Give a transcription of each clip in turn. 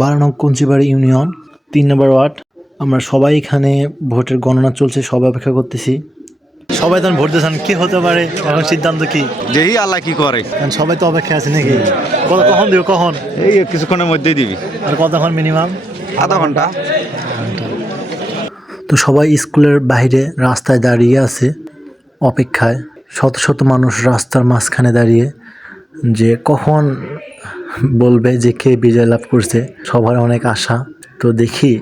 12 নং কুঞ্চিবাড়ি ইউনিয়ন 3 নম্বর ওয়ার্ড। আমরা সবাই এখানে ভোটের গণনা চলছে, সবাই অপেক্ষা করতেছি। সবাই তখন ভোট দিয়েছেন, কি হতে পারে এখন সিদ্ধান্ত কি যেই আল্লাহ কি করে, সবাই তো অপেক্ষা আছে নাকি? কখন দিবে, কখন? এই কিছুক্ষণের মধ্যেই দিবি। আর কতক্ষণ মিনিমাম? আধা ঘন্টা। তো সবাই স্কুলের বাইরে রাস্তায় দাঁড়িয়ে আছে অপেক্ষায়। শত শত মানুষ রাস্তার মাঝখানে দাঁড়িয়ে যে কখন বলবে যে কে বিজয় লাভ করছে। সবার অনেক আশা, তো দেখি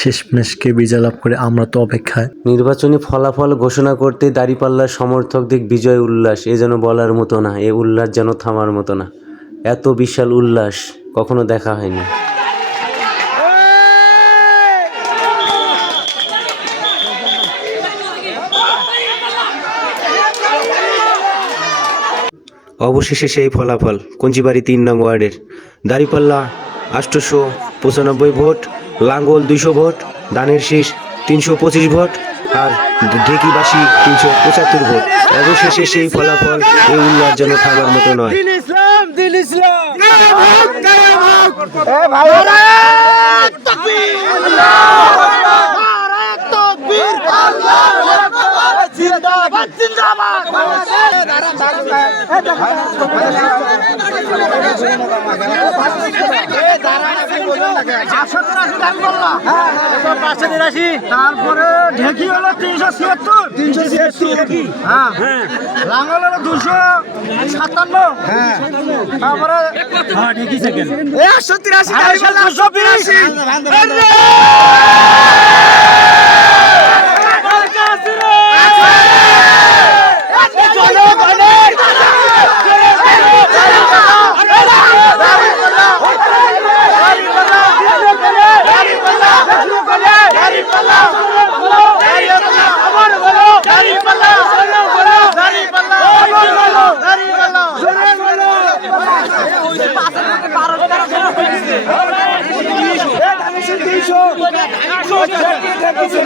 শেষমেশ কে বিজয় লাভ করে। আমরা তো অপেক্ষায়। নির্বাচনী ফলাফল ঘোষণা করতে দাঁড়িপাল্লার সমর্থকদের বিজয় উল্লাস এ যেন বলার মতো না, এ উল্লাস যেন থামার মতো না। এত বিশাল উল্লাস কখনো দেখা হয়নি। অবশেষে সেই ফলাফল কুঞ্চিবাড়ি 3 নং ওয়ার্ডের। দাঁড়িপাল্লা 895 ভোট, লাঙ্গল 200 ভোট, ধানের শীষ 325 ভোট আর ঢেকিবাসী 375 ভোট। অবশেষে সেই ফলাফল, এই উল্লাস যেন থামার মতো নয়। তারপরে ঢেকি হলো 376, লাঙ্গল হলো 257, তারপরে ঢেকি সেকেন্ড 183